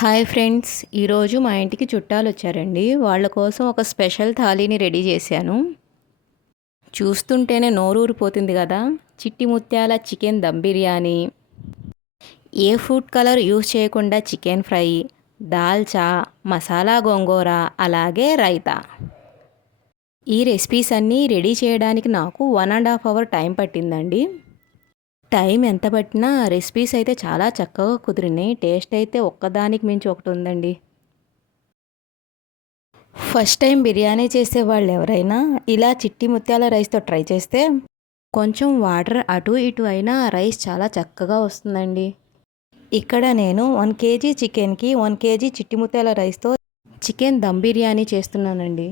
Hi friends, ఈరోజు మా ఇంటికి చుట్టాలు వచ్చారండి. వాళ్ళ కోసం ఒక స్పెషల్ థాలీని రెడీ చేశాను. చూస్తుంటేనే నోరూరిపోతుంది కదా. చిట్టి ముత్యాల చికెన్ దమ్ బిర్యానీ, ఏ ఫుడ్ కలర్ యూస్ చేయకుండా చికెన్ ఫ్రై, దాల్చా, మసాలా గోంగూర, అలాగే రైతా. ఈ రెసిపీస్ అన్నీ రెడీ చేయడానికి నాకు 1.5 అవర్ టైం పట్టిందండి. టైం ఎంత పట్టినా రెసిపీస్ అయితే చాలా చక్కగా కుదిరినాయి. టేస్ట్ అయితే ఒక్కదానికి మించి ఒకటి ఉందండి. ఫస్ట్ టైం బిర్యానీ చేసే వాళ్ళు ఎవరైనా ఇలా చిట్టి ముత్యాల రైస్తో ట్రై చేస్తే కొంచెం వాటర్ అటు ఇటు అయినా రైస్ చాలా చక్కగా వస్తుందండి. ఇక్కడ నేను 1 కేజీ చికెన్కి 1 కేజీ చిట్టి ముత్యాల రైస్తో చికెన్ దమ్ బిర్యానీ చేస్తున్నానండి.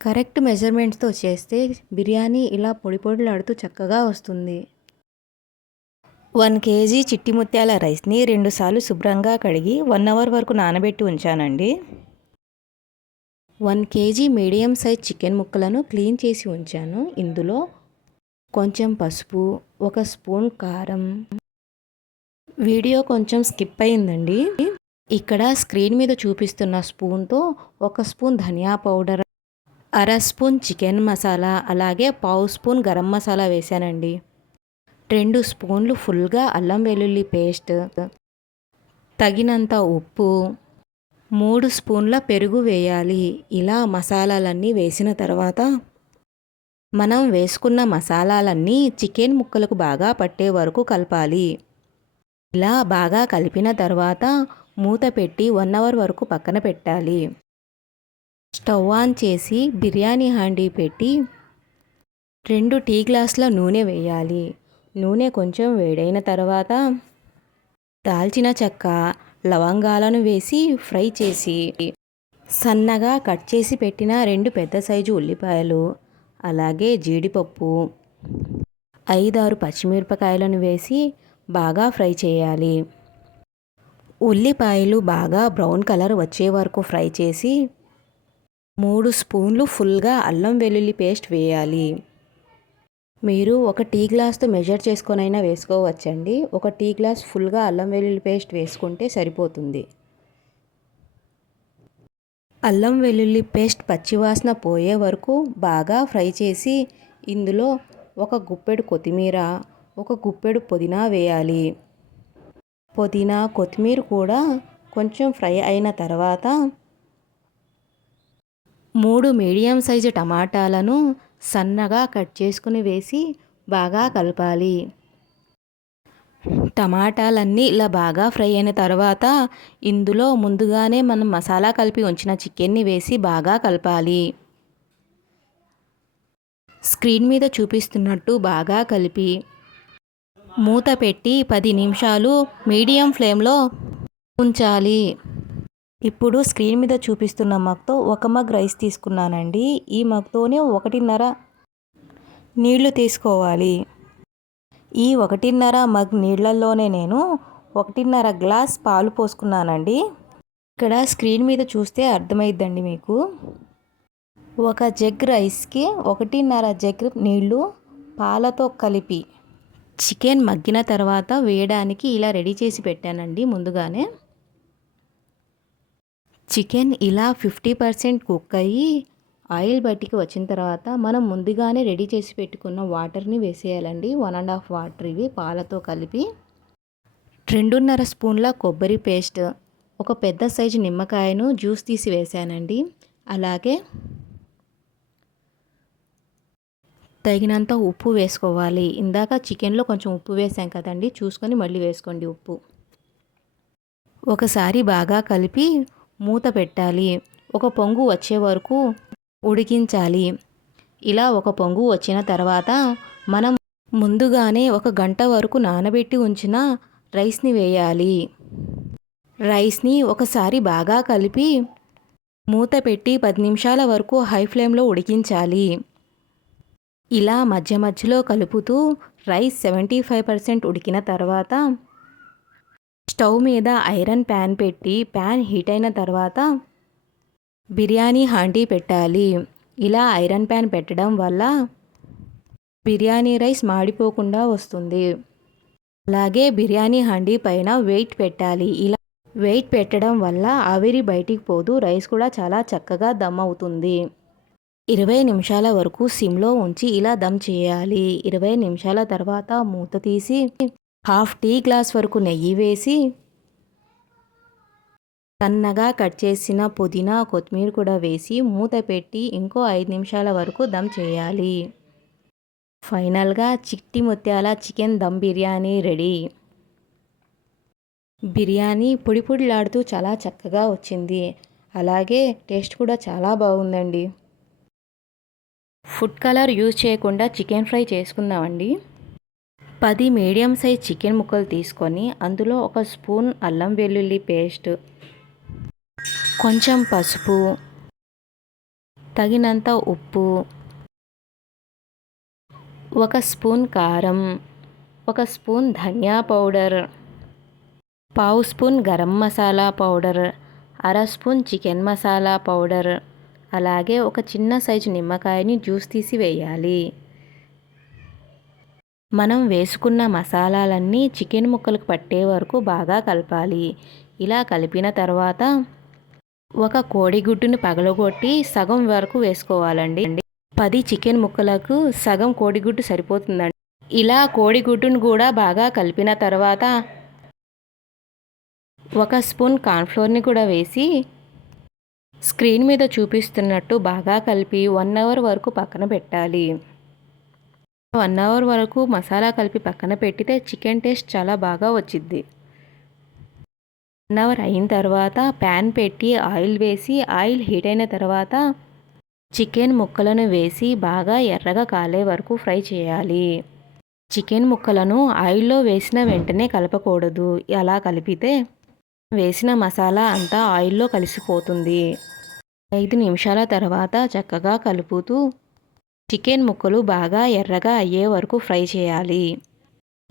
కరెక్ట్ మెజర్మెంట్స్తో చేస్తే బిర్యానీ ఇలా పొడి పొడిలాడుతూ చక్కగా వస్తుంది. 1 కేజీ చిట్టి ముత్యాల రైస్ని 2 సార్లు శుభ్రంగా కడిగి 1 అవర్ వరకు నానబెట్టి ఉంచానండి. 1 కేజీ మీడియం సైజ్ చికెన్ ముక్కలను క్లీన్ చేసి ఉంచాను. ఇందులో కొంచెం పసుపు, 1 స్పూన్ కారం. వీడియో కొంచెం స్కిప్ అయిందండి. ఇక్కడ స్క్రీన్ మీద చూపిస్తున్న స్పూన్తో 1 స్పూన్ ధనియా పౌడర్, 1/2 స్పూన్ చికెన్ మసాలా, అలాగే 1/2 స్పూన్ గరం మసాలా వేశానండి. 2 స్పూన్లు ఫుల్గా అల్లం వెల్లుల్లి పేస్ట్, తగినంత ఉప్పు, 3 స్పూన్ల పెరుగు వేయాలి. ఇలా మసాలాలన్నీ వేసిన తర్వాత మనం వేసుకున్న మసాలాలన్నీ చికెన్ ముక్కలకు బాగా పట్టే వరకు కలపాలి. ఇలా బాగా కలిపిన తర్వాత మూత పెట్టి 1 అవర్ వరకు పక్కన పెట్టాలి. స్టవ్ ఆన్ చేసి బిర్యానీ హండీ పెట్టి 2 టీ గ్లాసుల నూనె వేయాలి. నూనె కొంచెం వేడైన తర్వాత దాల్చిన చెక్క, లవంగాలను వేసి ఫ్రై చేసి సన్నగా కట్ చేసి పెట్టిన 2 పెద్ద సైజు ఉల్లిపాయలు, అలాగే జీడిపప్పు, 5-6 పచ్చిమిరపకాయలను వేసి బాగా ఫ్రై చేయాలి. ఉల్లిపాయలు బాగా బ్రౌన్ కలర్ వచ్చే వరకు ఫ్రై చేసి 3 స్పూన్లు ఫుల్గా అల్లం వెల్లుల్లి పేస్ట్ వేయాలి. మీరు 1 టీ గ్లాస్తో మెజర్ చేసుకొనైనా వేసుకోవచ్చండి. 1 టీ గ్లాస్ ఫుల్గా అల్లం వెల్లుల్లి పేస్ట్ వేసుకుంటే సరిపోతుంది. అల్లం వెల్లుల్లి పేస్ట్ పచ్చివాసన పోయే వరకు బాగా ఫ్రై చేసి ఇందులో 1 గుప్పెడు కొత్తిమీర, 1 గుప్పెడు పుదీనా వేయాలి. పుదీనా, కొత్తిమీర కూడా కొంచెం ఫ్రై అయిన తర్వాత 3 మీడియం సైజు టమాటాలను సన్నగా కట్ చేసుకుని వేసి బాగా కలపాలి. టమాటాలన్నీ ఇలా బాగా ఫ్రై అయిన తర్వాత ఇందులో ముందుగానే మనం మసాలా కలిపి ఉంచిన చికెన్ని వేసి బాగా కలపాలి. స్క్రీన్ మీద చూపిస్తున్నట్టు బాగా కలిపి మూత పెట్టి 10 నిమిషాలు మీడియం ఫ్లేమ్లో ఉంచాలి. ఇప్పుడు స్క్రీన్ మీద చూపిస్తున్న మగ్తో 1 మగ్ రైస్ తీసుకున్నానండి. ఈ మగ్తోనే 1.5 నీళ్లు తీసుకోవాలి. ఈ 1.5 మగ్ నీళ్లలోనే నేను 1.5 గ్లాస్ పాలు పోసుకున్నానండి. ఇక్కడ స్క్రీన్ మీద చూస్తే అర్థమైద్దండి మీకు. 1 జగ్ రైస్కి 1.5 జగ్ నీళ్లు పాలతో కలిపి చికెన్ మగ్గిన తర్వాత వేయడానికి ఇలా రెడీ చేసి పెట్టానండి ముందుగానే. చికెన్ ఇలా 50% కుక్ అయ్యి ఆయిల్ బయటికి వచ్చిన తర్వాత మనం ముందుగానే రెడీ చేసి పెట్టుకున్న వాటర్ని వేసేయాలండి. 1.5 వాటర్ ఇవి పాలతో కలిపి. 2.5 స్పూన్ల కొబ్బరి పేస్ట్, 1 పెద్ద సైజు నిమ్మకాయను జ్యూస్ తీసి వేసానండి. అలాగే తగినంత ఉప్పు వేసుకోవాలి. ఇందాక చికెన్లో కొంచెం ఉప్పు వేసాం కదండి, చూసుకొని మళ్ళీ వేసుకోండి ఉప్పు. ఒకసారి బాగా కలిపి మూత పెట్టాలి. 1 పొంగు వచ్చే వరకు ఉడికించాలి. ఇలా 1 పొంగు వచ్చిన తర్వాత మనం ముందుగానే 1 గంట వరకు నానబెట్టి ఉంచిన రైస్ని వేయాలి. రైస్ని ఒకసారి బాగా కలిపి మూత పెట్టి 10 నిమిషాల వరకు హై ఫ్లేమ్లో ఉడికించాలి. ఇలా మధ్య మధ్యలో కలుపుతూ రైస్ 75% ఉడికిన తర్వాత స్టవ్ మీద ఐరన్ ప్యాన్ పెట్టి ప్యాన్ హీట్ అయిన తర్వాత బిర్యానీ హండీ పెట్టాలి. ఇలా ఐరన్ ప్యాన్ పెట్టడం వల్ల బిర్యానీ రైస్ మాడిపోకుండా వస్తుంది. అలాగే బిర్యానీ హండీ పైన వెయిట్ పెట్టాలి. ఇలా వెయిట్ పెట్టడం వల్ల ఆవిరి బయటికి పోదు, రైస్ కూడా చాలా చక్కగా దమ్ అవుతుంది. 20 నిమిషాల వరకు సిమ్లో ఉంచి ఇలా దమ్ చేయాలి. 20 నిమిషాల తర్వాత మూత తీసి హాఫ్ టీ గ్లాస్ వరకు నెయ్యి వేసి సన్నగా కట్ చేసిన పుదీనా కొత్తిమీర కూడా వేసి మూత పెట్టి ఇంకో 5 నిమిషాల వరకు దమ్ చేయాలి. ఫైనల్గా చిట్టి ముత్యాల చికెన్ దమ్ బిర్యానీ రెడీ. బిర్యానీ పొడి పొడిలాడుతూ చాలా చక్కగా వచ్చింది. అలాగే టేస్ట్ కూడా చాలా బాగుందండి. ఫుడ్ కలర్ యూజ్ చేయకుండా చికెన్ ఫ్రై చేసుకుందామండి. 10 మీడియం సైజ్ చికెన్ ముక్కలు తీసుకొని అందులో 1 స్పూన్ అల్లం వెల్లుల్లి పేస్ట్, కొంచెం పసుపు, తగినంత ఉప్పు, 1 స్పూన్ కారం, 1 స్పూన్ ధనియా పౌడర్, పావు స్పూన్ గరం మసాలా పౌడర్, అర స్పూన్ చికెన్ మసాలా పౌడర్, అలాగే ఒక చిన్న సైజు నిమ్మకాయని జ్యూస్ తీసి వేయాలి. మనం వేసుకున్న మసాలాలన్నీ చికెన్ ముక్కలకు పట్టే వరకు బాగా కలపాలి. ఇలా కలిపిన తర్వాత ఒక కోడిగుడ్డుని పగలగొట్టి సగం వరకు వేసుకోవాలండి. 10 చికెన్ ముక్కలకు సగం కోడిగుడ్డు సరిపోతుందండి. ఇలా కోడిగుడ్డును కూడా బాగా కలిపిన తర్వాత 1 స్పూన్ కార్న్ఫ్లోర్ని కూడా వేసి స్క్రీన్ మీద చూపిస్తున్నట్టు బాగా కలిపి 1 అవర్ వరకు పక్కన పెట్టాలి. 1 అవర్ వరకు మసాలా కలిపి పక్కన పెట్టితే చికెన్ టేస్ట్ చాలా బాగా వచ్చిద్ది. 1 అవర్ అయిన తర్వాత ప్యాన్ పెట్టి ఆయిల్ వేసి ఆయిల్ హీట్ అయిన తర్వాత చికెన్ ముక్కలను వేసి బాగా ఎర్రగా కాలే వరకు ఫ్రై చేయాలి. చికెన్ ముక్కలను ఆయిల్లో వేసిన వెంటనే కలపకూడదు. అలా కలిపితే వేసిన మసాలా అంతా ఆయిల్లో కలిసిపోతుంది. 5 నిమిషాల తర్వాత చక్కగా కలుపుతూ చికెన్ ముక్కలు బాగా ఎర్రగా అయ్యే వరకు ఫ్రై చేయాలి.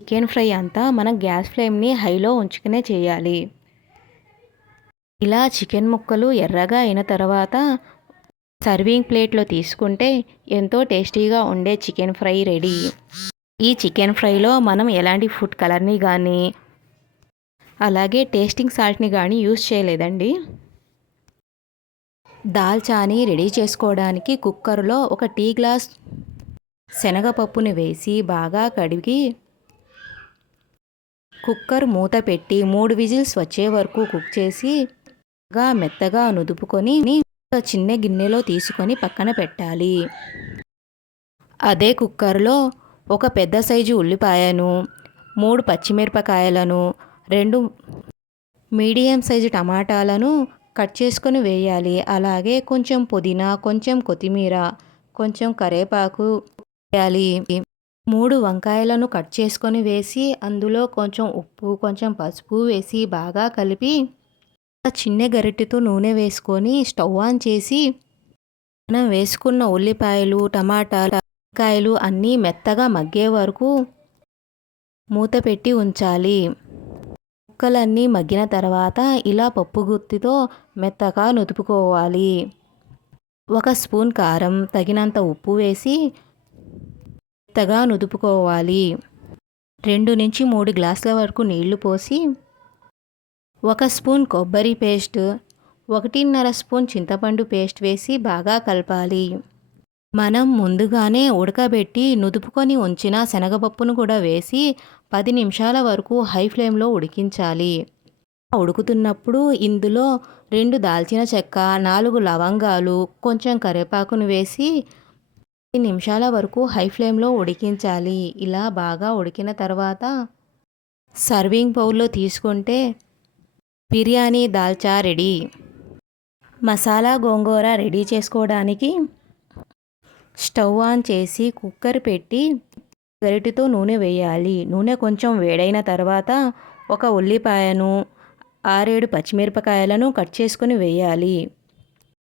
చికెన్ ఫ్రై అంతా మనం గ్యాస్ ఫ్లేమ్ని హైలో ఉంచుకునే చేయాలి. ఇలా చికెన్ ముక్కలు ఎర్రగా అయిన తర్వాత సర్వింగ్ ప్లేట్లో తీసుకుంటే ఎంతో టేస్టీగా ఉండే చికెన్ ఫ్రై రెడీ. ఈ చికెన్ ఫ్రైలో మనం ఎలాంటి ఫుడ్ కలర్ని కానీ అలాగే టేస్టింగ్ సాల్ట్ని కానీ యూజ్ చేయలేదండి. దాల్చాని రెడీ చేసుకోవడానికి కుక్కర్లో 1 టీ గ్లాస్ శనగపప్పుని వేసి బాగా కడిగి కుక్కర్ మూత పెట్టి 3 విజిల్స్ వచ్చే వరకు కుక్ చేసి బాగా మెత్తగా నుదుపుకొని ఒక చిన్న గిన్నెలో తీసుకొని పక్కన పెట్టాలి. అదే కుక్కర్లో ఒక పెద్ద సైజు ఉల్లిపాయను, 3 పచ్చిమిరపకాయలను, 2 మీడియం సైజు టమాటాలను కట్ చేసుకొని వేయాలి. అలాగే కొంచెం పుదీనా, కొంచెం కొత్తిమీర, కొంచెం కరివేపాకు వేయాలి. 3 వంకాయలను కట్ చేసుకొని వేసి అందులో కొంచెం ఉప్పు, కొంచెం పసుపు వేసి బాగా కలిపి చిన్న గరిటెతో నూనె వేసుకొని స్టవ్ ఆన్ చేసి మనం వేసుకున్న ఉల్లిపాయలు, టమాటాలు, వంకాయలు అన్నీ మెత్తగా మగ్గే వరకు మూత పెట్టి ఉంచాలి. ముక్కలన్నీ మగ్గిన తర్వాత ఇలా పప్పు గుత్తితో మెత్తగా నుదుపుకోవాలి. 1 స్పూన్ కారం, తగినంత ఉప్పు వేసి మెత్తగా నుదుపుకోవాలి. 2 నుంచి 3 గ్లాసుల వరకు నీళ్లు పోసి 1 స్పూన్ కొబ్బరి పేస్ట్, 1.5 స్పూన్ చింతపండు పేస్ట్ వేసి బాగా కలపాలి. మనం ముందుగానే ఉడకబెట్టి నుదుపుకొని ఉంచిన శనగపప్పును కూడా వేసి 10 నిమిషాల వరకు హై ఫ్లేమ్లో ఉడికించాలి. ఉడుకుతున్నప్పుడు ఇందులో 2 దాల్చిన చెక్క, 4 లవంగాలు, కొంచెం కరివేపాకును వేసి 10 నిమిషాల వరకు హై ఫ్లేమ్లో ఉడికించాలి. ఇలా బాగా ఉడికిన తర్వాత సర్వింగ్ బౌల్లో తీసుకుంటే బిర్యానీ దాల్చా రెడీ. మసాలా గోంగూర రెడీ చేసుకోవడానికి స్టవ్ ఆన్ చేసి కుక్కర్ పెట్టి గరిటెతో నూనె వేయాలి. నూనె కొంచెం వేడైన తర్వాత 1 ఉల్లిపాయను, 6-7 పచ్చిమిరపకాయలను కట్ చేసుకొని వేయాలి.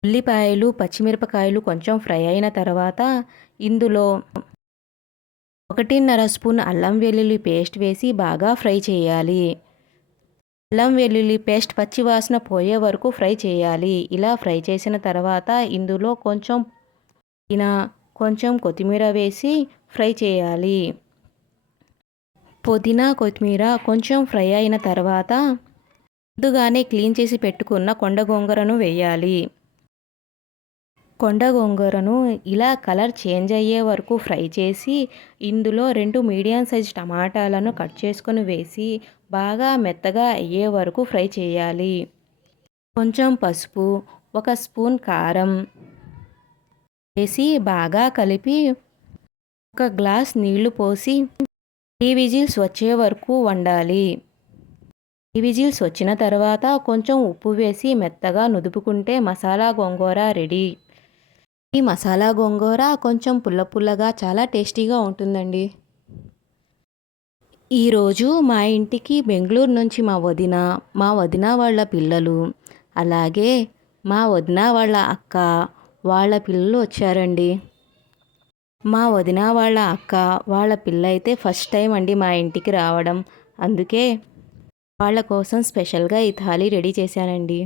ఉల్లిపాయలు, పచ్చిమిరపకాయలు కొంచెం ఫ్రై అయిన తర్వాత ఇందులో 1.5 స్పూన్ అల్లం వెల్లుల్లి పేస్ట్ వేసి బాగా ఫ్రై చేయాలి. అల్లం వెల్లుల్లి పేస్ట్ పచ్చి వాసన పోయే వరకు ఫ్రై చేయాలి. ఇలా ఫ్రై చేసిన తర్వాత ఇందులో కొంచెం పుదీనా, కొంచెం కొత్తిమీర వేసి ఫ్రై చేయాలి. పుదీనా, కొత్తిమీర కొంచెం ఫ్రై అయిన తర్వాత ముందుగానే క్లీన్ చేసి పెట్టుకున్న కొండ గోంగూరను వేయాలి. కొండ గోంగూరను ఇలా కలర్ చేంజ్ అయ్యే వరకు ఫ్రై చేసి ఇందులో 2 మీడియం సైజ్ టమాటాలను కట్ చేసుకొని వేసి బాగా మెత్తగా అయ్యే వరకు ఫ్రై చేయాలి. కొంచెం పసుపు, 1 స్పూన్ కారం వేసి బాగా కలిపి 1 గ్లాస్ నీళ్లు పోసి 3 విజిల్స్ వచ్చే వరకు వండాలి. 3 విజిల్స్ వచ్చిన తర్వాత కొంచెం ఉప్పు వేసి మెత్తగా నుదుపుకుంటే మసాలా గోంగూర రెడీ. ఈ మసాలా గోంగూర కొంచెం పుల్ల పుల్లగా చాలా టేస్టీగా ఉంటుందండి. ఈరోజు మా ఇంటికి బెంగళూరు నుంచి మా వదిన వాళ్ళ పిల్లలు, అలాగే మా వదిన వాళ్ళ అక్క వాళ్ళ పిల్లలు వచ్చారండి. మా వదిన వాళ్ళ అక్క వాళ్ళ పిల్ల అయితే ఫస్ట్ టైం అండి మా ఇంటికి రావడం. అందుకే వాళ్ళ కోసం స్పెషల్గా ఈ థాలీ రెడీ చేశానండి.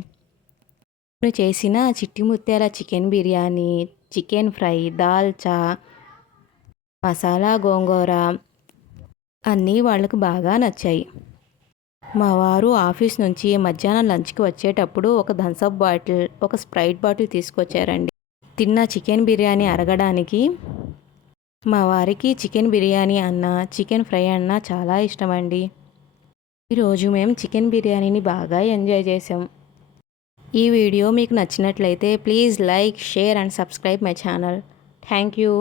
నేను చేసిన చిట్టి ముత్యాల చికెన్ బిర్యానీ, చికెన్ ఫ్రై, దాల్చా, మసాలా గోంగూర అన్నీ వాళ్ళకు బాగా నచ్చాయి. మా వారు ఆఫీస్ నుంచి మధ్యాహ్నం లంచ్కి వచ్చేటప్పుడు 1 థమ్సప్ బాటిల్, 1 స్ప్రైట్ బాటిల్ తీసుకొచ్చారండి. తిన్న చికెన్ బిర్యానీ అరగడానికి మా వారికి చికెన్ బిర్యానీ అన్నా, చికెన్ ఫ్రై అన్నా చాలా ఇష్టమండి. ఈరోజు మేము చికెన్ బిర్యానీని బాగా ఎంజాయ్ చేసాం. ఈ వీడియో మీకు నచ్చినట్లయితే please like, share and subscribe my channel. Thank you.